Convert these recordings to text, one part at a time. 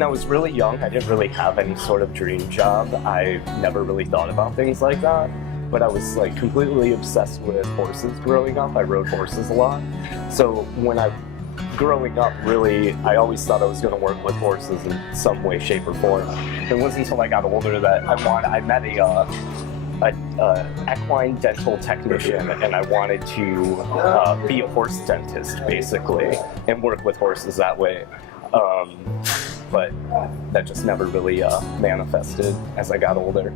when I was really young, I didn't really have any sort of dream job. I never really thought about things like that. But I was like completely obsessed with horses growing up. I rode horses a lot. So growing up, really, I always thought I was going to work with horses in some way, shape, or form. It wasn't until I got older that I met a equine dental technician, and I wanted to be a horse dentist, basically, and work with horses that way. But that just never really manifested as I got older.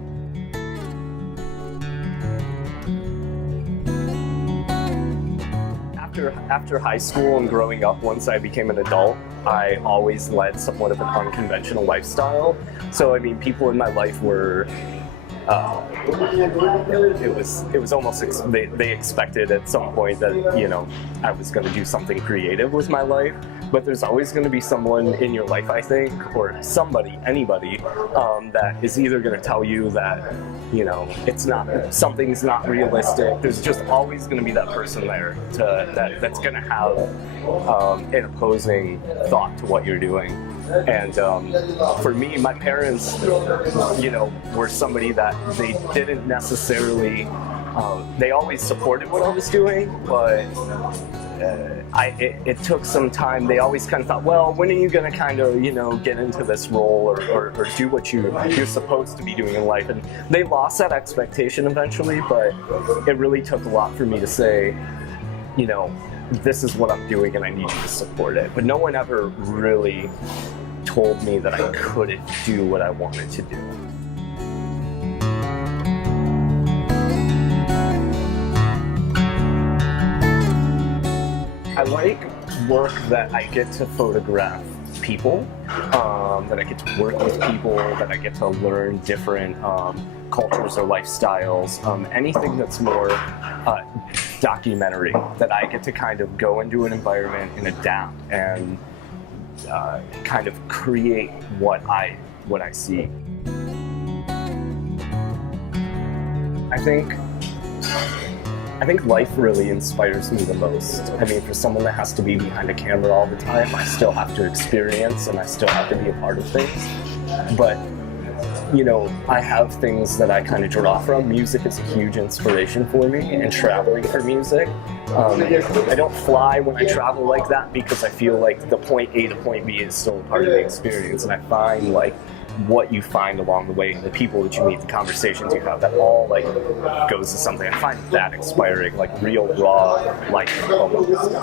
After high school and growing up, once I became an adult, I always led somewhat of an unconventional lifestyle. So, I mean, people in my life were, it was almost, they expected at some point that, you know, I was going to do something creative with my life. But there's always going to be someone in your life, I think, or anybody, that is either going to tell you that, you know, something's not realistic. There's just always going to be that person there that's going to have an opposing thought to what you're doing. And for me, my parents, you know, were somebody that they didn't necessarily, they always supported what I was doing, but it took some time. They always kind of thought, well, when are you going to kind of, you know, get into this role or do what you're supposed to be doing in life? And they lost that expectation eventually, but it really took a lot for me to say, you know, this is what I'm doing and I need you to support it. But no one ever really told me that I couldn't do what I wanted to do. I like work that I get to photograph people, that I get to work with people, that I get to learn different cultures or lifestyles, anything that's more documentary, that I get to kind of go into an environment and adapt and kind of create what I see. I think life really inspires me the most. I mean, for someone that has to be behind a camera all the time, I still have to experience and I still have to be a part of things. But, you know, I have things that I kind of draw from. Music is a huge inspiration for me, and traveling for music. I don't fly when I travel like that because I feel like the point A to point B is still a part of the experience, and I find like what you find along the way, the people that you meet, the conversations you have, that all like goes to something. I find that inspiring, like real raw life almost.